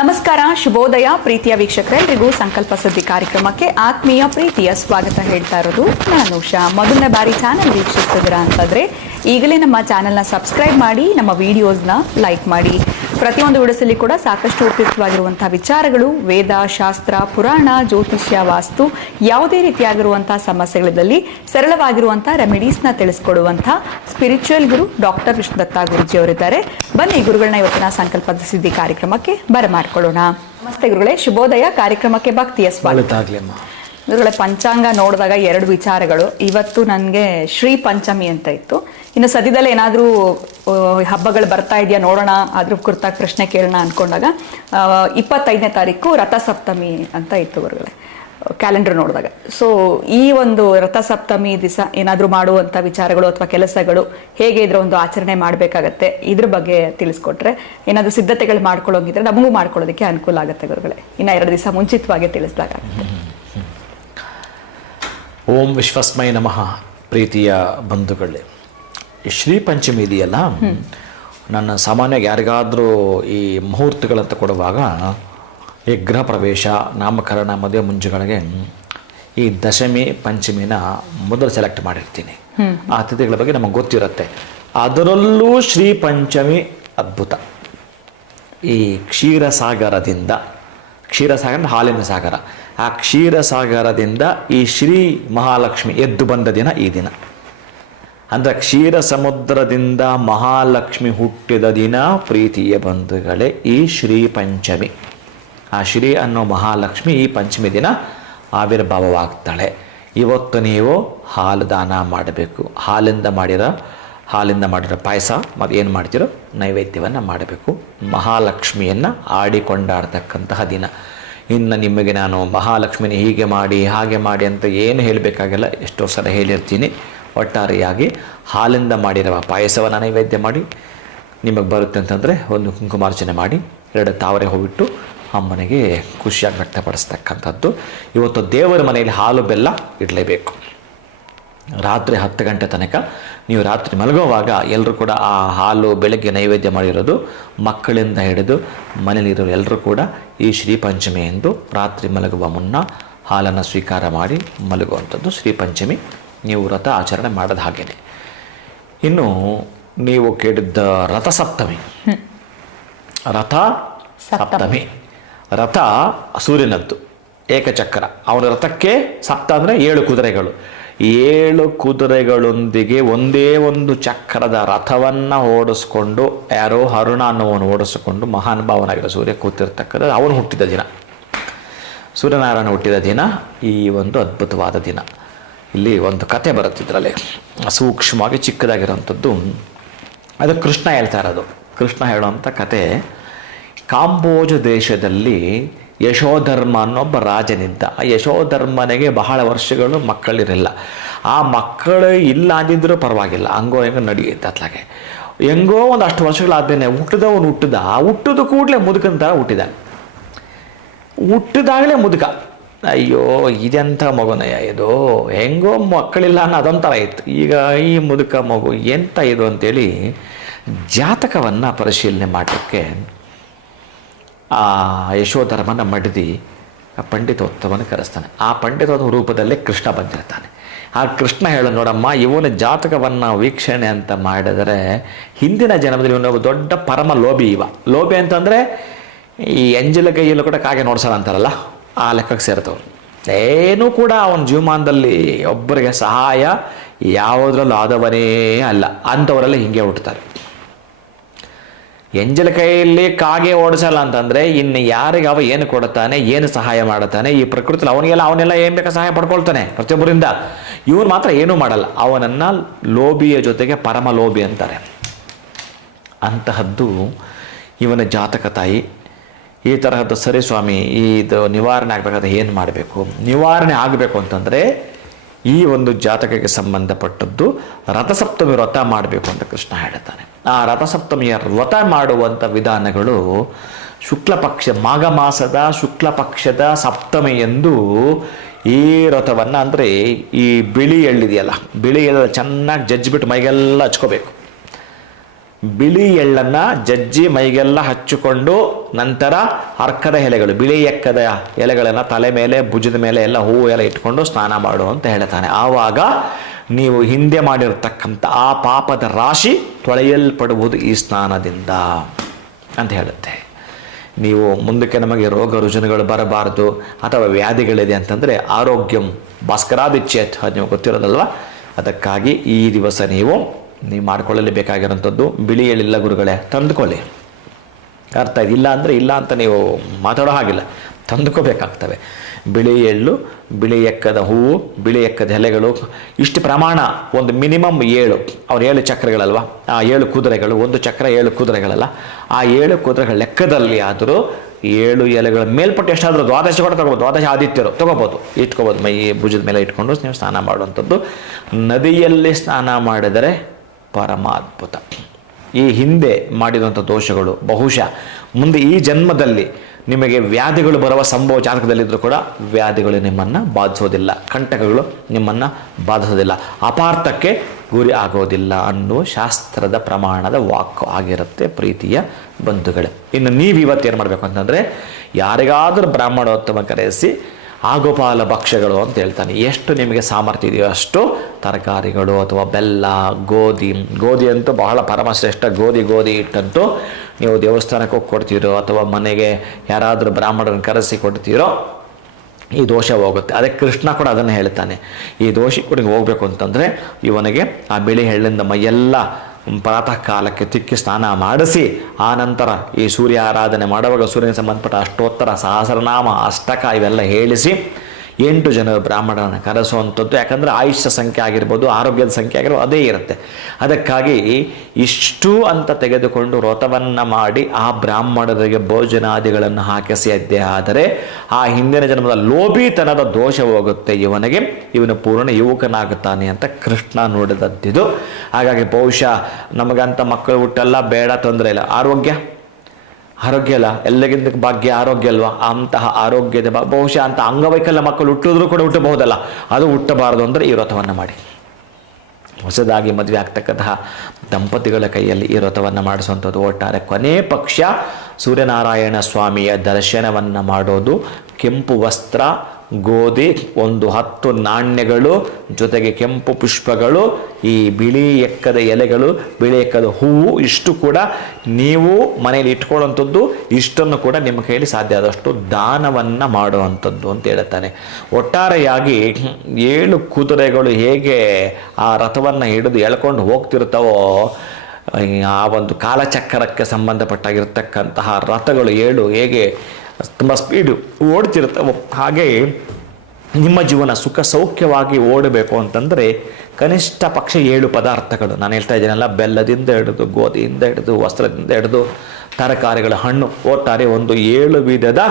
ನಮಸ್ಕಾರ, ಶುಭೋದಯ ಪ್ರೀತಿಯ ವೀಕ್ಷಕರೆಲ್ಲರಿಗೂ ಸಂಕಲ್ಪ ಸುದ್ದಿ ಕಾರ್ಯಕ್ರಮಕ್ಕೆ ಆತ್ಮೀಯ ಪ್ರೀತಿಯ ಸ್ವಾಗತ ಹೇಳ್ತಾ ಇರೋದು ನಾನು ಉಷಾ. ಮೊದಲನೇ ಬಾರಿ ಚಾನೆಲ್ ವೀಕ್ಷಿಸ್ತಿದ್ದೀರಾ ಅಂತಂದ್ರೆ ಈಗಲೇ ನಮ್ಮ ಚಾನೆಲ್ನ ಸಬ್ಸ್ಕ್ರೈಬ್ ಮಾಡಿ, ನಮ್ಮ ವಿಡಿಯೋಸ್ನ ಲೈಕ್ ಮಾಡಿ. ಪ್ರತಿಯೊಂದು ವಿಡಿಯೋಸಲ್ಲಿ ಕೂಡ ಸಾಕಷ್ಟು ಉಪಯುಕ್ತವಾಗಿರುವಂತಹ ವಿಚಾರಗಳು, ವೇದ, ಶಾಸ್ತ್ರ, ಪುರಾಣ, ಜ್ಯೋತಿಷ್ಯ, ವಾಸ್ತು, ಯಾವುದೇ ರೀತಿಯಾಗಿರುವಂತಹ ಸಮಸ್ಯೆಗಳಲ್ಲಿ ಸರಳವಾಗಿರುವಂತಹ ರೆಮಿಡೀಸ್ನ ತಿಳಿಸ್ಕೊಡುವಂತಹ ಸ್ಪಿರಿಚುವಲ್ ಗುರು ಡಾಕ್ಟರ್ ವಿಷ್ಣುದತ್ತ ಗುರುಜಿ ಅವರಿದ್ದಾರೆ. ಬನ್ನಿ ಗುರುಗಳನ್ನ ಇವತ್ತಿನ ಸಂಕಲ್ಪ ಸಿದ್ಧಿ ಕಾರ್ಯಕ್ರಮಕ್ಕೆ ಬರಮಾಡ್ಕೊಳ್ಳೋಣ. ನಮಸ್ತೆ ಗುರುಗಳೇ, ಶುಭೋದಯ. ಕಾರ್ಯಕ್ರಮಕ್ಕೆ ಭಕ್ತಿಯ ಸ್ವಾಗತ. ಗುರುಗಳೇ, ಪಂಚಾಂಗ ನೋಡಿದಾಗ 2 ವಿಚಾರಗಳು. ಇವತ್ತು ನನಗೆ ಶ್ರೀ ಪಂಚಮಿ ಅಂತ ಇತ್ತು. ಇನ್ನು ಸದ್ಯದಲ್ಲೇ ಏನಾದರೂ ಹಬ್ಬಗಳು ಬರ್ತಾ ಇದೆಯಾ ನೋಡೋಣ, ಅದ್ರ ಕುರಿತಾಗಿ ಪ್ರಶ್ನೆ ಕೇಳೋಣ ಅಂದ್ಕೊಂಡಾಗ 25ನೇ ತಾರೀಕು ರಥಸಪ್ತಮಿ ಅಂತ ಇತ್ತು ಗುರುಗಳೇ, ಕ್ಯಾಲೆಂಡರ್ ನೋಡಿದಾಗ. ಸೊ ಈ ಒಂದು ರಥಸಪ್ತಮಿ ದಿವಸ ಏನಾದರೂ ಮಾಡುವಂಥ ವಿಚಾರಗಳು ಅಥವಾ ಕೆಲಸಗಳು ಹೇಗೆ ಇದರ ಒಂದು ಆಚರಣೆ ಮಾಡಬೇಕಾಗತ್ತೆ, ಇದ್ರ ಬಗ್ಗೆ ತಿಳಿಸ್ಕೊಟ್ರೆ ಏನಾದರೂ ಸಿದ್ಧತೆಗಳು ಮಾಡ್ಕೊಳ್ಳೋಂಗಿದ್ರೆ ನಮಗೂ ಮಾಡ್ಕೊಳ್ಳೋದಕ್ಕೆ ಅನುಕೂಲ ಆಗುತ್ತೆ ಗುರುಗಳೇ. ಇನ್ನು 2 ದಿವಸ ಮುಂಚಿತವಾಗಿ ತಿಳಿಸ್ದಾಗುತ್ತೆ. ಓಂ ವಿಶ್ವಸ್ಮೈ ನಮಃ. ಪ್ರೀತಿಯ ಬಂಧುಗಳೇ, ಶ್ರೀ ಪಂಚಮಿ ಇದೆಯಲ್ಲ, ನನ್ನ ಸಾಮಾನ್ಯವಾಗಿ ಯಾರಿಗಾದರೂ ಈ ಮುಹೂರ್ತಗಳಂತ ಕೊಡುವಾಗ ಈ ಗೃಹ ಪ್ರವೇಶ, ನಾಮಕರಣ, ಮದುವೆ ಮುಂಜುಗಳಿಗೆ ಈ ದಶಮಿ ಪಂಚಮಿನ ಮೊದಲು ಸೆಲೆಕ್ಟ್ ಮಾಡಿರ್ತೀನಿ. ಆ ತಿಥಿಗಳ ಬಗ್ಗೆ ನಮಗೆ ಗೊತ್ತಿರುತ್ತೆ. ಅದರಲ್ಲೂ ಶ್ರೀ ಪಂಚಮಿ ಅದ್ಭುತ. ಈ ಕ್ಷೀರಸಾಗರದಿಂದ, ಕ್ಷೀರಸಾಗರ ಹಾಲಿನ ಸಾಗರ, ಆ ಕ್ಷೀರಸಾಗರದಿಂದ ಈ ಶ್ರೀ ಮಹಾಲಕ್ಷ್ಮಿ ಎದ್ದು ಬಂದ ದಿನ ಈ ದಿನ. ಅಂದರೆ ಕ್ಷೀರ ಸಮುದ್ರದಿಂದ ಮಹಾಲಕ್ಷ್ಮಿ ಹುಟ್ಟಿದ ದಿನ ಪ್ರೀತಿಯ ಬಂಧುಗಳೇ ಈ ಶ್ರೀ ಪಂಚಮಿ. ಆ ಶ್ರೀ ಅನ್ನೋ ಮಹಾಲಕ್ಷ್ಮಿ ಈ ಪಂಚಮಿ ದಿನ ಆವಿರ್ಭಾವವಾಗ್ತಾಳೆ. ಇವತ್ತು ನೀವು ಹಾಲು ದಾನ ಮಾಡಬೇಕು. ಹಾಲಿಂದ ಮಾಡಿರೋ ಪಾಯಸ ಮತ್ತು ಏನು ಮಾಡ್ತೀರೋ ನೈವೇದ್ಯವನ್ನು ಮಾಡಬೇಕು. ಮಹಾಲಕ್ಷ್ಮಿಯನ್ನು ಆಡಿಕೊಂಡಾಡ್ತಕ್ಕಂತಹ ದಿನ. ಇನ್ನು ನಿಮಗೆ ನಾನು ಮಹಾಲಕ್ಷ್ಮಿನ ಹೀಗೆ ಮಾಡಿ ಹಾಗೆ ಮಾಡಿ ಅಂತ ಏನು ಹೇಳಬೇಕಾಗಿಲ್ಲ, ಎಷ್ಟೋ ಸಲ ಹೇಳಿರ್ತೀನಿ. ಒಟ್ಟಾರೆಯಾಗಿ ಹಾಲಿಂದ ಮಾಡಿರುವ ಪಾಯಸವನ್ನು ನೈವೇದ್ಯ ಮಾಡಿ, ನಿಮಗೆ ಬರುತ್ತೆ ಅಂತಂದರೆ ಒಂದು ಕುಂಕುಮಾರ್ಚನೆ ಮಾಡಿ 2 ತಾವರೆ ಹೂವಿಟ್ಟು ಅಮ್ಮನಿಗೆ ಖುಷಿಯಾಗಿ ವ್ಯಕ್ತಪಡಿಸ್ತಕ್ಕಂಥದ್ದು. ಇವತ್ತು ದೇವರ ಮನೆಯಲ್ಲಿ ಹಾಲು ಬೆಲ್ಲ ಇಡಲೇಬೇಕು. ರಾತ್ರಿ 10 ಗಂಟೆ ತನಕ ನೀವು ರಾತ್ರಿ ಮಲಗುವಾಗ ಎಲ್ಲರೂ ಕೂಡ ಆ ಹಾಲು ಬೆಳಗ್ಗೆ ನೈವೇದ್ಯ ಮಾಡಿರೋದು, ಮಕ್ಕಳಿಂದ ಹಿಡಿದು ಮನೆಯಲ್ಲಿರೋರು ಎಲ್ಲರೂ ಕೂಡ ಈ ಶ್ರೀ ಪಂಚಮಿ ಎಂದು ರಾತ್ರಿ ಮಲಗುವ ಮುನ್ನ ಹಾಲನ್ನು ಸ್ವೀಕಾರ ಮಾಡಿ ಮಲಗುವಂಥದ್ದು ಶ್ರೀ ಪಂಚಮಿ. ನೀವು ವ್ರತ ಆಚರಣೆ ಮಾಡೋದು ಹಾಗೇನೆ. ಇನ್ನು ನೀವು ಕೇಳಿದ್ದ ರಥಸಪ್ತಮಿ. ರಥ ಸಪ್ತಮಿ. ರಥ ಸೂರ್ಯನದ್ದು ಏಕಚಕ್ರ. ಅವನ ರಥಕ್ಕೆ ಸಪ್ತ ಅಂದರೆ 7 ಕುದುರೆಗಳು. 7 ಕುದುರೆಗಳೊಂದಿಗೆ ಒಂದೇ ಒಂದು ಚಕ್ರದ ರಥವನ್ನು ಓಡಿಸ್ಕೊಂಡು ಯಾರೋ ಅರುಣ ಅನ್ನೋವನ್ನು ಓಡಿಸಿಕೊಂಡು ಮಹಾನುಭಾವನಾಗಿರೋ ಸೂರ್ಯ ಕೂತಿರ್ತಕ್ಕಂಥದ್ದು ಅವನು ಹುಟ್ಟಿದ ದಿನ, ಸೂರ್ಯನಾರಾಯಣ ಹುಟ್ಟಿದ ದಿನ ಈ ಒಂದು ಅದ್ಭುತವಾದ ದಿನ. ಇಲ್ಲಿ ಒಂದು ಕತೆ ಬರುತ್ತಿದ್ರಲ್ಲಿ ಸೂಕ್ಷ್ಮವಾಗಿ ಚಿಕ್ಕದಾಗಿರೋಂಥದ್ದು. ಅದು ಕೃಷ್ಣ ಹೇಳ್ತಾ ಇರೋದು. ಕೃಷ್ಣ ಹೇಳುವಂಥ ಕತೆ, ಕಾಂಬೋಜ ದೇಶದಲ್ಲಿ ಯಶೋಧರ್ಮ ಅನ್ನೊಬ್ಬ ರಾಜನಿದ್ದ. ಆ ಯಶೋಧರ್ಮನಿಗೆ ಬಹಳ ವರ್ಷಗಳು ಮಕ್ಕಳಿರಲಿಲ್ಲ. ಆ ಮಕ್ಕಳು ಇಲ್ಲ ಅಂದಿದ್ರೂ ಪರವಾಗಿಲ್ಲ, ಹಂಗೋ ಹೆಂಗೋ ನಡೆಯುತ್ತೆ. ಅತ್ಲಾಗೆ ಹೆಂಗೋ ಒಂದು ಅಷ್ಟು ವರ್ಷಗಳಾದ್ಮೇಲೆ ಹುಟ್ಟಿದ ಕೂಡಲೇ ಮುದುಕನ ಥರ ಹುಟ್ಟಿದಾನೆ. ಹುಟ್ಟಿದಾಗಲೇ ಮುದುಕ. ಅಯ್ಯೋ ಇದೆಂಥ ಮಗುನಯ್ಯ ಇದು, ಹೆಂಗೋ ಮಕ್ಕಳಿಲ್ಲ ಅನ್ನೋ ಅದೊಂಥರ ಇತ್ತು. ಈಗ ಈ ಮುದುಕ ಮಗು ಎಂಥ ಇದು ಅಂತೇಳಿ ಜಾತಕವನ್ನು ಪರಿಶೀಲನೆ ಮಾಡಲಿಕ್ಕೆ ಆ ಯಶೋಧರ್ಮನ ಮಡದಿ ಆ ಪಂಡಿತೋತ್ತಮನ ಕರೆಸ್ತಾನೆ. ಆ ಪಂಡಿತೋತ್ತಮ ರೂಪದಲ್ಲೇ ಕೃಷ್ಣ ಬಂದಿರ್ತಾನೆ. ಆ ಕೃಷ್ಣ ಹೇಳ, ನೋಡಮ್ಮ, ಇವನ ಜಾತಕವನ್ನು ವೀಕ್ಷಣೆ ಅಂತ ಮಾಡಿದರೆ ಹಿಂದಿನ ಜನ್ಮದಲ್ಲಿ ಇವನೊಬ್ಬ ದೊಡ್ಡ ಪರಮ ಲೋಭಿ. ಲೋಭಿ ಅಂತಂದರೆ ಈ ಎಂಜಲ ಕೈಯಲ್ಲೂ ಕೂಡ ಕಾಗೆ ನೋಡ್ಸೋಣ ಅಂತಾರಲ್ಲ, ಆ ಲೆಕ್ಕಕ್ಕೆ ಸೇರ್ತವ್ರು. ಏನೂ ಕೂಡ ಅವನ ಜೀವಮಾನದಲ್ಲಿ ಒಬ್ಬರಿಗೆ ಸಹಾಯ ಯಾವುದ್ರಲ್ಲೂ ಆದವನೇ ಅಲ್ಲ. ಅಂಥವರೆಲ್ಲ ಹಿಂಗೆ ಹುಟ್ಟುತ್ತಾರೆ. ಎಂಜಲ ಕೈಯಲ್ಲಿ ಕಾಗೆ ಓಡಿಸಲ್ಲ ಅಂತಂದರೆ ಇನ್ನು ಯಾರಿಗೆ ಅವ ಏನು ಕೊಡುತ್ತಾನೆ, ಏನು ಸಹಾಯ ಮಾಡುತ್ತಾನೆ? ಈ ಪ್ರಕೃತಿಯಲ್ಲಿ ಅವನೆಲ್ಲ ಏನು ಬೇಕಾ ಸಹಾಯ ಪಡ್ಕೊಳ್ತಾನೆ ಪ್ರತಿಯೊಬ್ಬರಿಂದ. ಇವನು ಮಾತ್ರ ಏನೂ ಮಾಡಲ್ಲ. ಅವನನ್ನು ಲೋಭಿಯ ಜೊತೆಗೆ ಪರಮ ಲೋಭಿ ಅಂತಾರೆ. ಅಂತಹದ್ದು ಇವನ ಜಾತಕ ತಾಯಿ. ಈ ತರಹದ್ದು ಸರಿ ಸ್ವಾಮಿ, ಇದು ನಿವಾರಣೆ ಆಗಬೇಕಾದ್ರೆ ಏನು ಮಾಡಬೇಕು? ನಿವಾರಣೆ ಆಗಬೇಕು ಅಂತಂದರೆ ಈ ಒಂದು ಜಾತಕಕ್ಕೆ ಸಂಬಂಧಪಟ್ಟದ್ದು ರಥಸಪ್ತಮಿ ವ್ರತ ಮಾಡಬೇಕು ಅಂತ ಕೃಷ್ಣ ಹೇಳ್ತಾನೆ. ಆ ರಥಸಪ್ತಮಿಯ ವ್ರತ ಮಾಡುವಂಥ ವಿಧಾನಗಳು ಶುಕ್ಲ ಪಕ್ಷ, ಮಾಘ ಮಾಸದ ಶುಕ್ಲ ಪಕ್ಷದ ಸಪ್ತಮಿ ಎಂದು ಈ ವ್ರತವನ್ನು, ಅಂದರೆ ಈ ಬಿಳಿ ಎಳ್ಳಿದೆಯಲ್ಲ, ಬಿಳಿ ಎಳ್ಳು ಚೆನ್ನಾಗಿ ಜಜ್ಜಿಬಿಟ್ಟು ಮೈಗೆಲ್ಲ ಹಚ್ಕೋಬೇಕು. ಬಿಳಿ ಎಳ್ಳನ್ನು ಜಜ್ಜಿ ಮೈಗೆಲ್ಲ ಹಚ್ಚಿಕೊಂಡು ನಂತರ ಅರ್ಕದ ಎಲೆಗಳು, ಬಿಳಿ ಎಕ್ಕದ ಎಲೆಗಳನ್ನು ತಲೆ ಮೇಲೆ ಭುಜದ ಮೇಲೆ ಎಲ್ಲ ಹೂವು ಎಲ್ಲ ಇಟ್ಕೊಂಡು ಸ್ನಾನ ಮಾಡು ಅಂತ ಹೇಳ್ತಾನೆ. ಆವಾಗ ನೀವು ಹಿಂದೆ ಮಾಡಿರ್ತಕ್ಕಂಥ ಆ ಪಾಪದ ರಾಶಿ ತೊಳೆಯಲ್ಪಡುವುದು ಈ ಸ್ನಾನದಿಂದ ಅಂತ ಹೇಳುತ್ತೆ. ನೀವು ಮುಂದಕ್ಕೆ ನಮಗೆ ರೋಗ ರುಜಿನಗಳು ಬರಬಾರದು ಅಥವಾ ವ್ಯಾಧಿಗಳಿದೆ ಅಂತಂದರೆ ಆರೋಗ್ಯಂ ಭಾಸ್ಕರಾದಿಚ್ಛೇತ್, ಅದು ನಿಮಗೆ ಗೊತ್ತಿರೋದಲ್ವ. ಅದಕ್ಕಾಗಿ ಈ ದಿವಸ ನೀವು ಮಾಡಿಕೊಳ್ಳಲೇಬೇಕಾಗಿರೋಂಥದ್ದು ಬಿಳಿ ಎಳ್ಳಿಲ್ಲ ಗುರುಗಳೇ, ತಂದುಕೊಳ್ಳಿ. ಅರ್ಥ ಇಲ್ಲ ಅಂದರೆ ಇಲ್ಲ ಅಂತ ನೀವು ಮಾತಾಡೋ ಹಾಗಿಲ್ಲ, ತಂದುಕೋಬೇಕಾಗ್ತವೆ. ಬಿಳಿ ಎಳ್ಳು, ಬಿಳಿ ಎಕ್ಕದ ಹೂವು, ಬಿಳಿ ಎಕ್ಕದ ಎಲೆಗಳು, ಇಷ್ಟು ಪ್ರಮಾಣ. ಒಂದು ಮಿನಿಮಮ್ 7, ಅವ್ರು 7 ಚಕ್ರಗಳಲ್ವ, ಆ 7 ಕುದುರೆಗಳು, ಒಂದು ಚಕ್ರ 7 ಕುದುರೆಗಳಲ್ಲ, ಆ 7 ಕುದುರೆಗಳ ಲೆಕ್ಕದಲ್ಲಿ ಆದರೂ 7 ಎಲೆಗಳ ಮೇಲ್ಪಟ್ಟು ಎಷ್ಟಾದರೂ ದ್ವಾದಶ ಕೂಡ ತೊಗೋಬೋದು, ದ್ವಾದಶ ಆದಿತ್ಯರು ತೊಗೋಬೋದು, ಇಟ್ಕೋಬೋದು. ಮೈ ಭುಜದ ಮೇಲೆ ಇಟ್ಕೊಂಡು ನೀವು ಸ್ನಾನ ಮಾಡುವಂಥದ್ದು. ನದಿಯಲ್ಲಿ ಸ್ನಾನ ಮಾಡಿದರೆ ಪರಮಾದ್ಭುತ. ಈ ಹಿಂದೆ ಮಾಡಿರುವಂಥ ದೋಷಗಳು ಬಹುಶಃ ಮುಂದೆ ಈ ಜನ್ಮದಲ್ಲಿ ನಿಮಗೆ ವ್ಯಾಧಿಗಳು ಬರುವ ಸಂಭವ ಜಾತಕದಲ್ಲಿದ್ದರೂ ಕೂಡ ವ್ಯಾಧಿಗಳು ನಿಮ್ಮನ್ನು ಬಾಧಿಸೋದಿಲ್ಲ, ಕಂಟಕಗಳು ನಿಮ್ಮನ್ನು ಬಾಧಿಸೋದಿಲ್ಲ, ಅಪಾರ್ಥಕ್ಕೆ ಗುರಿ ಆಗೋದಿಲ್ಲ ಅನ್ನೋ ಶಾಸ್ತ್ರದ ಪ್ರಮಾಣದ ವಾಕ್ ಆಗಿರುತ್ತೆ ಪ್ರೀತಿಯ ಬಂಧುಗಳೇ. ಇನ್ನು ನೀವು ಇವತ್ತು ಏನು ಮಾಡಬೇಕು ಅಂತಂದರೆ, ಯಾರಿಗಾದರೂ ಬ್ರಾಹ್ಮಣೋತ್ತಮ ಕರೆಸಿ ಆಗೋಪಾಲ ಭಕ್ಷ್ಯಗಳು ಅಂತ ಹೇಳ್ತಾನೆ. ಎಷ್ಟು ನಿಮಗೆ ಸಾಮರ್ಥ್ಯ ಇದೆಯೋ ಅಷ್ಟು ತರಕಾರಿಗಳು ಅಥವಾ ಬೆಲ್ಲ, ಗೋಧಿ ಅಂತೂ ಬಹಳ ಪರಮಶ್ರೇಷ್ಠ. ಗೋಧಿ ಹಿಟ್ಟಂತೂ ನೀವು ದೇವಸ್ಥಾನಕ್ಕೆ ಹೋಗಿ ಕೊಡ್ತೀರೋ ಅಥವಾ ಮನೆಗೆ ಯಾರಾದರೂ ಬ್ರಾಹ್ಮಣರನ್ನು ಕರೆಸಿ ಕೊಡ್ತೀರೋ ಈ ದೋಷ ಹೋಗುತ್ತೆ. ಅದಕ್ಕೆ ಕೃಷ್ಣ ಕೂಡ ಅದನ್ನು ಹೇಳ್ತಾನೆ. ಈ ದೋಷ ಕೂಡ ಹೋಗಬೇಕು ಅಂತಂದರೆ ಇವನಿಗೆ ಆ ಬಿಳಿ ಎಳ್ಳಿಂದ ಮೈಯೆಲ್ಲ ಪ್ರಾತಃ ಕಾಲಕ್ಕೆ ತಿಕ್ಕಿ ಸ್ನಾನ ಮಾಡಿಸಿ, ಆ ನಂತರ ಈ ಸೂರ್ಯ ಆರಾಧನೆ ಮಾಡುವಾಗ ಸೂರ್ಯನಿಗೆ ಸಂಬಂಧಪಟ್ಟ ಅಷ್ಟೋತ್ತರ ಸಹಸ್ರನಾಮ ಅಷ್ಟಕ ಇವೆಲ್ಲ ಹೇಳಿಸಿ 8 ಜನ ಬ್ರಾಹ್ಮಣರನ್ನು ಕರೆಸುವಂಥದ್ದು. ಯಾಕಂದರೆ ಆಯುಷ್ಯ ಸಂಖ್ಯೆ ಆಗಿರ್ಬೋದು, ಆರೋಗ್ಯದ ಸಂಖ್ಯೆ ಆಗಿರ್ಬೋದು, ಅದೇ ಇರುತ್ತೆ. ಅದಕ್ಕಾಗಿ ಇಷ್ಟು ಅಂತ ತೆಗೆದುಕೊಂಡು ವ್ರತವನ್ನು ಮಾಡಿ ಆ ಬ್ರಾಹ್ಮಣರಿಗೆ ಭೋಜನಾದಿಗಳನ್ನು ಹಾಕಿಸಿದ್ದೇ ಆದರೆ ಆ ಹಿಂದಿನ ಜನ್ಮದ ಲೋಭಿತನದ ದೋಷ ಹೋಗುತ್ತೆ ಇವನಿಗೆ, ಇವನು ಪೂರ್ಣ ಯುವಕನಾಗುತ್ತಾನೆ ಅಂತ ಕೃಷ್ಣ ನೋಡಿದದ್ದಿದು. ಹಾಗಾಗಿ ಬಹುಶಃ ನಮಗಂತ ಮಕ್ಕಳು ಹುಟ್ಟಲ್ಲ, ಬೇಡ, ತೊಂದರೆ ಇಲ್ಲ. ಆರೋಗ್ಯ ಅಲ್ಲ, ಎಲ್ಲಗಿಂತ ಭಾಗ್ಯ ಆರೋಗ್ಯ ಅಲ್ವಾ. ಅಂತಹ ಆರೋಗ್ಯದ ಬಹುಶಃ ಅಂತ ಅಂಗವೈಕಲ್ಯ ಮಕ್ಕಳು ಹುಟ್ಟಿದ್ರೂ ಕೂಡ ಹುಟ್ಟಬಹುದಲ್ಲ, ಅದು ಹುಟ್ಟಬಾರದು ಅಂದರೆ ಈ ವ್ರತವನ್ನು ಮಾಡಿ. ಹೊಸದಾಗಿ ಮದುವೆ ಆಗ್ತಕ್ಕಂತಹ ದಂಪತಿಗಳ ಕೈಯಲ್ಲಿ ಈ ವ್ರತವನ್ನು ಮಾಡಿಸುವಂಥದ್ದು. ಒಟ್ಟಾರೆ ಕೊನೆ ಪಕ್ಷ ಸೂರ್ಯನಾರಾಯಣ ಸ್ವಾಮಿಯ ದರ್ಶನವನ್ನು ಮಾಡೋದು, ಕೆಂಪು ವಸ್ತ್ರ, ಗೋಧಿ, 10 ನಾಣ್ಯಗಳು, ಜೊತೆಗೆ ಕೆಂಪು ಪುಷ್ಪಗಳು, ಈ ಬಿಳಿ ಎಕ್ಕದ ಎಲೆಗಳು, ಬಿಳಿ ಎಕ್ಕದ ಹೂವು, ಇಷ್ಟು ಕೂಡ ನೀವು ಮನೆಯಲ್ಲಿ ಇಟ್ಕೊಳ್ಳುವಂಥದ್ದು. ಇಷ್ಟನ್ನು ಕೂಡ ನಿಮ್ಮ ಕೈಯಲ್ಲಿ ಸಾಧ್ಯ ಆದಷ್ಟು ದಾನವನ್ನು ಮಾಡುವಂಥದ್ದು ಅಂತ ಹೇಳುತ್ತಾನೆ. ಒಟ್ಟಾರೆಯಾಗಿ 7 ಕುದುರೆಗಳು ಹೇಗೆ ಆ ರಥವನ್ನು ಹಿಡಿದು ಎಳ್ಕೊಂಡು ಹೋಗ್ತಿರ್ತಾವೋ, ಆ ಒಂದು ಕಾಲಚಕ್ರಕ್ಕೆ ಸಂಬಂಧಪಟ್ಟಾಗಿರ್ತಕ್ಕಂತಹ ರಥಗಳು 7 ಹೇಗೆ ತುಂಬ ಸ್ಪೀಡು ಓಡ್ತಿರ್ತವೋ, ಹಾಗೆ ನಿಮ್ಮ ಜೀವನ ಸುಖ ಸೌಖ್ಯವಾಗಿ ಓಡಬೇಕು ಅಂತಂದರೆ ಕನಿಷ್ಠ ಪಕ್ಷ 7 ಪದಾರ್ಥಗಳು ನಾನು ಹೇಳ್ತಾ ಇದ್ದೀನಲ್ಲ, ಬೆಲ್ಲದಿಂದ ಹಿಡಿದು, ಗೋಧಿಯಿಂದ ಹಿಡಿದು, ವಸ್ತ್ರದಿಂದ ಹಿಡಿದು, ತರಕಾರಿಗಳ ಹಣ್ಣು, ಒಟ್ಟಾರೆ ಒಂದು 7 ವಿಧದ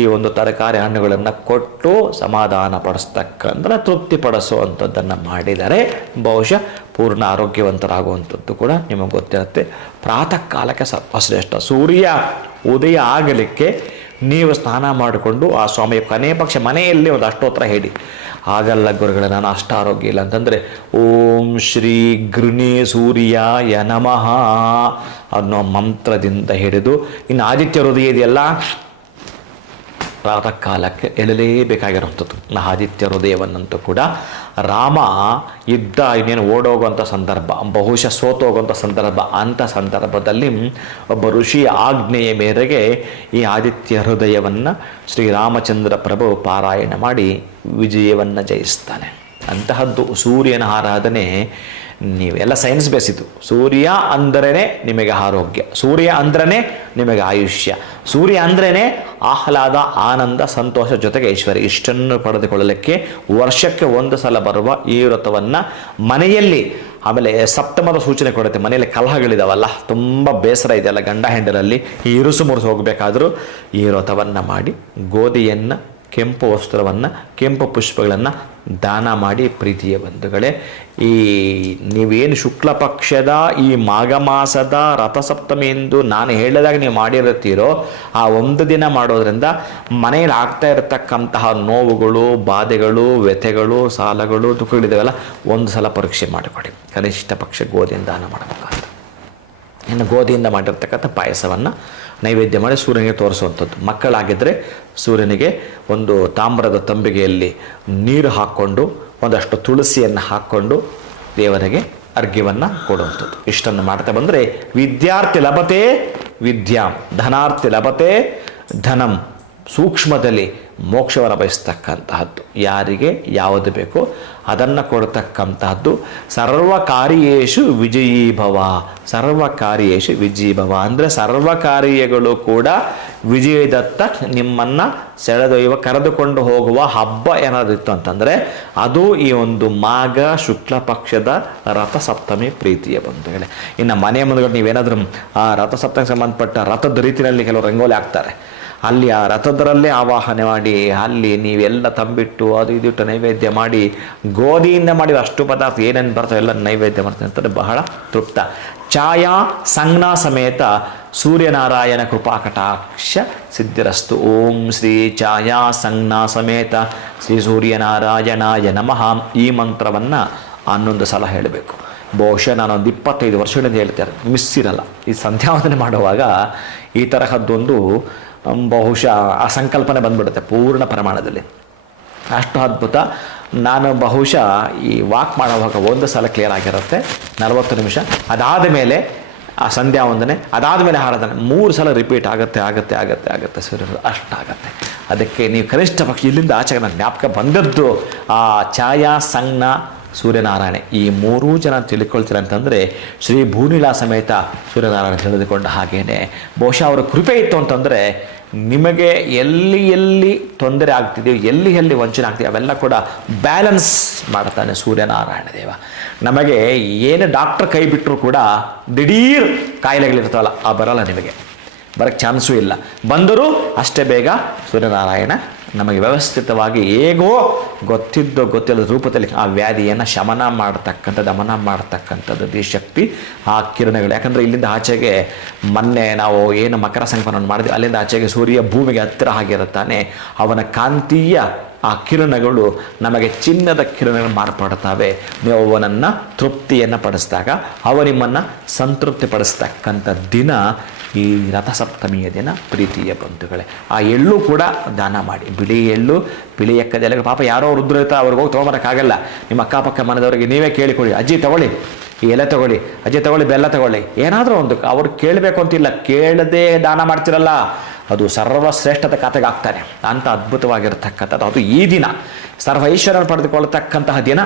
ಈ ಒಂದು ತರಕಾರಿ ಹಣ್ಣುಗಳನ್ನು ಕೊಟ್ಟು ಸಮಾಧಾನ ಪಡಿಸ್ತಕ್ಕಂದ್ರೆ ತೃಪ್ತಿಪಡಿಸುವಂಥದ್ದನ್ನು ಮಾಡಿದರೆ ಬಹುಶಃ ಪೂರ್ಣ ಆರೋಗ್ಯವಂತರಾಗುವಂಥದ್ದು ಕೂಡ ನಿಮಗೆ ಗೊತ್ತಿರುತ್ತೆ. ಪ್ರಾತಃ ಕಾಲಕ್ಕೆ ಸರ್ವಶ್ರೇಷ್ಠ. ಸೂರ್ಯ ಉದಯ ಆಗಲಿಕ್ಕೆ ನೀವು ಸ್ನಾನ ಮಾಡಿಕೊಂಡು ಆ ಸ್ವಾಮಿಯ ಕೊನೆ ಪಕ್ಷ ಮನೆಯಲ್ಲಿ ಒಂದು ಅಷ್ಟೋತ್ತರ ಹೇಳಿ. ಆಗಲ್ಲ ಗುರುಗಳೇ, ನಾನು ಅಷ್ಟ ಆರೋಗ್ಯ ಇಲ್ಲ ಅಂತಂದರೆ ಓಂ ಶ್ರೀ ಗೃಣಿ ಸೂರ್ಯಾಯ ನಮಃ ಅನ್ನೋ ಮಂತ್ರದಿಂದ ಹಿಡಿದು, ಇನ್ನು ಆದಿತ್ಯ ಹೃದಯ ಇದೆಯಲ್ಲ, ಪ್ರಾತಃ ಕಾಲಕ್ಕೆ ಎಳಲೇಬೇಕಾಗಿರುವಂಥದ್ದು. ಆದಿತ್ಯ ಹೃದಯವನ್ನಂತೂ ಕೂಡ ರಾಮ ಯುದ್ಧ ಇನ್ನೇನು ಓಡೋಗುವಂಥ ಸಂದರ್ಭ, ಬಹುಶಃ ಸೋತೋಗುವಂಥ ಸಂದರ್ಭ, ಅಂಥ ಸಂದರ್ಭದಲ್ಲಿ ಒಬ್ಬ ಋಷಿಯ ಆಜ್ಞೆಯ ಮೇರೆಗೆ ಈ ಆದಿತ್ಯ ಹೃದಯವನ್ನು ಶ್ರೀರಾಮಚಂದ್ರ ಪ್ರಭು ಪಾರಾಯಣ ಮಾಡಿ ವಿಜಯವನ್ನು ಜಯಿಸ್ತಾನೆ. ಅಂತಹದ್ದು ಸೂರ್ಯನ ಆರಾಧನೆ. ನೀವೆಲ್ಲ ಸೈನ್ಸ್ ಬೇಸಿದ್ದು. ಸೂರ್ಯ ಅಂದ್ರೇ ನಿಮಗೆ ಆರೋಗ್ಯ, ಸೂರ್ಯ ಅಂದ್ರೇ ನಿಮಗೆ ಆಯುಷ್ಯ, ಸೂರ್ಯ ಅಂದ್ರೇ ಆಹ್ಲಾದ, ಆನಂದ, ಸಂತೋಷ, ಜೊತೆಗೆ ಐಶ್ವರ್ಯ. ಇಷ್ಟನ್ನು ಪಡೆದುಕೊಳ್ಳಲಿಕ್ಕೆ ವರ್ಷಕ್ಕೆ 1 ಸಲ ಬರುವ ಈ ವ್ರತವನ್ನು ಮನೆಯಲ್ಲಿ, ಆಮೇಲೆ ಸಪ್ತಮದ ಸೂಚನೆ ಕೊಡುತ್ತೆ. ಮನೆಯಲ್ಲಿ ಕಲಹಗಳಿದಾವಲ್ಲ, ತುಂಬ ಬೇಸರ ಇದೆಯಲ್ಲ ಗಂಡ ಹೆಂಡರಲ್ಲಿ, ಈ ಇರುಸು ಮುರುಸು ಹೋಗಬೇಕಾದ್ರೂ ಈ ವ್ರತವನ್ನು ಮಾಡಿ ಗೋಧಿಯನ್ನು, ಕೆಂಪು ವಸ್ತ್ರವನ್ನು, ಕೆಂಪು ಪುಷ್ಪಗಳನ್ನು ದಾನ ಮಾಡಿ. ಪ್ರೀತಿಯ ಬಂಧುಗಳೇ, ಈ ನೀವೇನು ಶುಕ್ಲ ಪಕ್ಷದ ಈ ಮಾಘ ಮಾಸದ ರಥಸಪ್ತಮಿ ಎಂದು ನಾನು ಹೇಳಿದಾಗ ನೀವು ಮಾಡಿರುತ್ತೀರೋ, ಆ 1 ದಿನ ಮಾಡೋದ್ರಿಂದ ಮನೆಯಲ್ಲಿ ಆಗ್ತಾ ಇರತಕ್ಕಂತಹ ನೋವುಗಳು, ಬಾಧೆಗಳು, ವ್ಯಥೆಗಳು, ಸಾಲಗಳು, ದುಃಖಗಳಿದಾವಲ್ಲ, 1 ಸಲ ಪರೀಕ್ಷೆ ಮಾಡಿಕೊಡಿ. ಕನಿಷ್ಠ ಪಕ್ಷ ಗೋಧಿಯನ್ನು ದಾನ ಮಾಡಬೇಕಾಗ್ತದೆ. ಇನ್ನು ಗೋಧಿಯಿಂದ ಮಾಡಿರ್ತಕ್ಕಂಥ ಪಾಯಸವನ್ನು ನೈವೇದ್ಯ ಮಾಡಿ ಸೂರ್ಯನಿಗೆ ತೋರಿಸುವಂಥದ್ದು. ಮಕ್ಕಳಾಗಿದ್ದರೆ ಸೂರ್ಯನಿಗೆ ಒಂದು ತಾಮ್ರದ ತಂಬಿಗೆಯಲ್ಲಿ ನೀರು ಹಾಕ್ಕೊಂಡು ಒಂದಷ್ಟು ತುಳಸಿಯನ್ನು ಹಾಕ್ಕೊಂಡು ದೇವರಿಗೆ ಅರ್ಘ್ಯವನ್ನು ಕೊಡುವಂಥದ್ದು. ಇಷ್ಟನ್ನು ಮಾಡ್ತಾ ಬಂದರೆ ವಿದ್ಯಾರ್ಥಿ ಲಭತೆ ವಿದ್ಯಾಂ, ಧನಾರ್ಥಿ ಲಭತೆ ಧನಂ, ಸೂಕ್ಷ್ಮದಲ್ಲಿ ಮೋಕ್ಷವನ್ನು ಬಯಸ್ತಕ್ಕಂತಹದ್ದು. ಯಾರಿಗೆ ಯಾವುದು ಬೇಕೋ ಅದನ್ನು ಕೊಡ್ತಕ್ಕಂತಹದ್ದು. ಸರ್ವಕಾರ್ಯೇಷು ವಿಜಯೀಭವ, ಸರ್ವಕಾರ್ಯೇಷು ವಿಜಯೀಭವ ಅಂದರೆ ಸರ್ವಕಾರ್ಯಗಳು ಕೂಡ ವಿಜಯದತ್ತ ನಿಮ್ಮನ್ನು ಕರೆದುಕೊಂಡು ಹೋಗುವ ಹಬ್ಬ ಏನಾದಿತ್ತು ಅಂತಂದರೆ ಅದು ಈ ಒಂದು ಮಾಘ ಶುಕ್ಲ ಪಕ್ಷದ ರಥಸಪ್ತಮಿ ಪ್ರೀತಿಯ ಬಂಧುಗಳೇ. ಇನ್ನು ಮನೆ ಮುಂದುಗಡೆ ನೀವೇನಾದರೂ ಆ ರಥಸಪ್ತಮಿಗೆ ಸಂಬಂಧಪಟ್ಟ ರಥದ ರೀತಿಯಲ್ಲಿ ಕೆಲವರು ರಂಗೋಲಿ ಹಾಕ್ತಾರೆ. ಅಲ್ಲಿ ಆ ರಥದರಲ್ಲೇ ಆವಾಹನೆ ಮಾಡಿ ಅಲ್ಲಿ ನೀವೆಲ್ಲ ತಂಬಿಟ್ಟು ಅದು ಇದಿಟ್ಟು ನೈವೇದ್ಯ ಮಾಡಿ ಗೋಧಿಯಿಂದ ಮಾಡಿ ಅಷ್ಟು ಪದಾರ್ಥ ಏನೇನು ಬರ್ತವೆ ಎಲ್ಲ ನೈವೇದ್ಯ ಮಾಡ್ತಾರೆ ಅಂತಾರೆ. ಬಹಳ ತೃಪ್ತ. ಛಾಯಾ ಸಂಜ್ಞಾ ಸಮೇತ ಸೂರ್ಯನಾರಾಯಣ ಕೃಪಾಕಟಾಕ್ಷ ಸಿದ್ಧಿರಸ್ತು. ಓಂ ಶ್ರೀ ಛಾಯಾ ಸಂಜ್ಞಾ ಸಮೇತ ಶ್ರೀ ಸೂರ್ಯನಾರಾಯಣಾಯ ನಮಃ. ಈ ಮಂತ್ರವನ್ನು 11 ಸಲ ಹೇಳಬೇಕು. ಬಹುಶಃ ನಾನೊಂದು 25 ವರ್ಷಗಳಿಂದ ಹೇಳ್ತೇನೆ, ಮಿಸ್ ಇರಲ್ಲ. ಈ ಸಂಧ್ಯಾವಂದನೆ ಮಾಡುವಾಗ ಈ ತರಹದ್ದೊಂದು ಬಹುಶಃ ಆ ಸಂಕಲ್ಪನೆ ಬಂದ್ಬಿಡುತ್ತೆ ಪೂರ್ಣ ಪ್ರಮಾಣದಲ್ಲಿ. ಅಷ್ಟು ಅದ್ಭುತ. ನಾನು ಬಹುಶಃ ಈ ವಾಕ್ ಮಾಡುವಾಗ 1 ಸಲ ಕ್ಲಿಯರ್ ಆಗಿರುತ್ತೆ, 40 ನಿಮಿಷ. ಅದಾದ ಮೇಲೆ ಆ ಸಂಧ್ಯಾ ವಂದನೆ, ಅದಾದ ಮೇಲೆ ಆರಾಧನೆ 3 ಸಲ ರಿಪೀಟ್ ಆಗುತ್ತೆ ಸೂರ್ಯರು ಅಷ್ಟಾಗತ್ತೆ. ಅದಕ್ಕೆ ನೀವು ಕನಿಷ್ಠ ಪಕ್ಷ ಇಲ್ಲಿಂದ ಆಚೆಗೆ ನನ್ನ ಜ್ಞಾಪಕ ಬಂದದ್ದು ಆ ಛಾಯಾ ಸಂಜ್ಞ ಸೂರ್ಯನಾರಾಯಣ ಈ 3 ಜನ ತಿಳ್ಕೊಳ್ತೀರ ಅಂತಂದರೆ ಶ್ರೀ ಭೂನಿಲಾ ಸಮೇತ ಸೂರ್ಯನಾರಾಯಣ ತಿಳಿದುಕೊಂಡ ಹಾಗೇನೆ. ಬಹುಶಃ ಅವರ ಕೃಪೆ ಇತ್ತು ಅಂತಂದರೆ ನಿಮಗೆ ಎಲ್ಲಿ ತೊಂದರೆ ಆಗ್ತಿದೆಯೋ ಎಲ್ಲಿ ವಂಚನೆ ಆಗ್ತಿದೆ ಅವೆಲ್ಲ ಕೂಡ ಬ್ಯಾಲೆನ್ಸ್ ಮಾಡ್ತಾನೆ ಸೂರ್ಯನಾರಾಯಣ ದೇವ. ನಮಗೆ ಏನು ಡಾಕ್ಟರ್ ಕೈ ಬಿಟ್ಟರು ಕೂಡ ದಿಢೀರ್ ಕಾಯಿಲೆಗಳಿರ್ತಾವಲ್ಲ ಆ ಬರಲ್ಲ, ನಿಮಗೆ ಬರೋಕ್ಕೆ ಚಾನ್ಸೂ ಇಲ್ಲ. ಬಂದರೂ ಅಷ್ಟೇ ಬೇಗ ಸೂರ್ಯನಾರಾಯಣ ನಮಗೆ ವ್ಯವಸ್ಥಿತವಾಗಿ ಹೇಗೋ ಗೊತ್ತಿಲ್ಲದ ರೂಪದಲ್ಲಿ ಆ ವ್ಯಾಧಿಯನ್ನು ಶಮನ ದಮನ ಮಾಡ್ತಕ್ಕಂಥದ್ದು ಈ ಶಕ್ತಿ ಆ ಕಿರಣಗಳು. ಯಾಕಂದರೆ ಇಲ್ಲಿಂದ ಆಚೆಗೆ ಮೊನ್ನೆ ನಾವು ಏನು ಮಕರ ಸಂಕ್ರಮಣ ಮಾಡಿದ್ವಿ ಅಲ್ಲಿಂದ ಆಚೆಗೆ ಸೂರ್ಯ ಭೂಮಿಗೆ ಹತ್ತಿರ ಆಗಿರುತ್ತಾನೆ. ಅವನ ಕಾಂತೀಯ ಆ ಕಿರಣಗಳು ನಮಗೆ ಚಿನ್ನದ ಕಿರಣಗಳು ಮಾರ್ಪಡ್ತವೆ. ನೀವು ಅವನನ್ನು ತೃಪ್ತಿಯನ್ನು ಪಡಿಸಿದಾಗ ಅವ ನಿಮ್ಮನ್ನು ಸಂತೃಪ್ತಿ ಪಡಿಸ್ತಕ್ಕಂಥ ದಿನ ಈ ರಥಸಪ್ತಮಿಯ ದಿನ ಪ್ರೀತಿಯ ಬಂಧುಗಳೇ. ಆ ಎಳ್ಳು ಕೂಡ ದಾನ ಮಾಡಿ. ಬಿಳಿ ಎಳ್ಳು, ಬಿಳಿ ಎಕ್ಕದ ಎಲೆಗಳು. ಪಾಪ ಯಾರೋ ರುದ್ರ ಇರ್ತಾರೆ, ಅವ್ರಿಗೆ ಹೋಗಿ ತೊಗೊಂಬರೋಕ್ಕಾಗಲ್ಲ. ನಿಮ್ಮ ಅಕ್ಕಪಕ್ಕ ಮನೆದವರಿಗೆ ನೀವೇ ಕೇಳಿಕೊಳ್ಳಿ, ಅಜ್ಜಿ ತಗೊಳ್ಳಿ ಈ ಎಲೆ ತಗೊಳ್ಳಿ, ಅಜ್ಜಿ ತಗೊಳ್ಳಿ ಬೆಲ್ಲ ತಗೊಳ್ಳಿ, ಏನಾದರೂ ಒಂದು. ಅವ್ರು ಕೇಳಬೇಕು ಅಂತಿಲ್ಲ, ಕೇಳದೆ ದಾನ ಮಾಡ್ತಿರಲ್ಲ ಅದು ಸರ್ವಶ್ರೇಷ್ಠದ ಖಾತೆಗೆ ಆಗ್ತಾನೆ ಅಂತ ಅದ್ಭುತವಾಗಿರತಕ್ಕಂಥದ್ದು. ಅದು ಈ ದಿನ ಸರ್ವ ಐಶ್ವರ್ಯವನ್ನು ಪಡೆದುಕೊಳ್ಳತಕ್ಕಂತಹ ದಿನ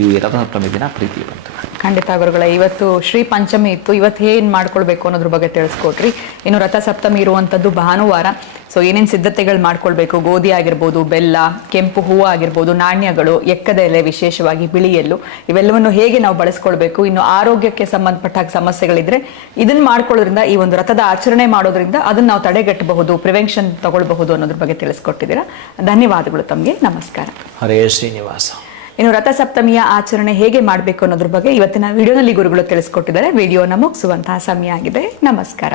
ಈ ರಥಸಪ್ತಮಿ ದಿನ ಪ್ರೀತಿ ಬಂತು. ಖಂಡಿತ ಗುರುಗಳೇ, ಇವತ್ತು ಶ್ರೀ ಪಂಚಮಿ ಇತ್ತು, ಇವತ್ತು ಏನು ಮಾಡ್ಕೊಳ್ಬೇಕು ಅನ್ನೋದ್ರ ಬಗ್ಗೆ ತಿಳಿಸ್ಕೊಟ್ರಿ. ಇನ್ನು ರಥಸಪ್ತಮಿ ಇರುವಂಥದ್ದು ಭಾನುವಾರ. ಸೊ ಏನೇನು ಸಿದ್ಧತೆಗಳು ಮಾಡ್ಕೊಳ್ಬೇಕು, ಗೋಧಿ ಆಗಿರ್ಬೋದು, ಬೆಲ್ಲ, ಕೆಂಪು ಹೂವು ಆಗಿರ್ಬೋದು, ನಾಣ್ಯಗಳು, ಎಕ್ಕದ ಎಲೆ, ವಿಶೇಷವಾಗಿ ಬಿಳಿ ಎಳ್ಳು, ಇವೆಲ್ಲವನ್ನು ಹೇಗೆ ನಾವು ಬಳಸ್ಕೊಳ್ಬೇಕು. ಇನ್ನು ಆರೋಗ್ಯಕ್ಕೆ ಸಂಬಂಧಪಟ್ಟ ಸಮಸ್ಯೆಗಳಿದ್ರೆ ಇದನ್ನ ಮಾಡ್ಕೊಳ್ಳೋದ್ರಿಂದ, ಈ ಒಂದು ರಥದ ಆಚರಣೆ ಮಾಡೋದ್ರಿಂದ ಅದನ್ನ ನಾವು ತಡೆಗಟ್ಟಬಹುದು, ಪ್ರಿವೆನ್ಷನ್ ತಗೊಳ್ಬಹುದು ಅನ್ನೋದ್ರ ಬಗ್ಗೆ ತಿಳಿಸ್ಕೊಟ್ಟಿದ್ದೀರಾ. ಧನ್ಯವಾದಗಳು ತಮಗೆ. ನಮಸ್ಕಾರ. ಹರೇ ಶ್ರೀನಿವಾಸ. ಇನ್ನು ರಥಸಪ್ತಮಿಯ ಆಚರಣೆ ಹೇಗೆ ಮಾಡಬೇಕು ಅನ್ನೋದ್ರ ಬಗ್ಗೆ ಇವತ್ತಿನ ವಿಡಿಯೋನಲ್ಲಿ ಗುರುಗಳು ತಿಳಿಸ್ಕೊಟ್ಟಿದ್ದಾರೆ. ವಿಡಿಯೋನ ಮುಗಿಸುವಂತಹ ಸಮಯ ಆಗಿದೆ. ನಮಸ್ಕಾರ.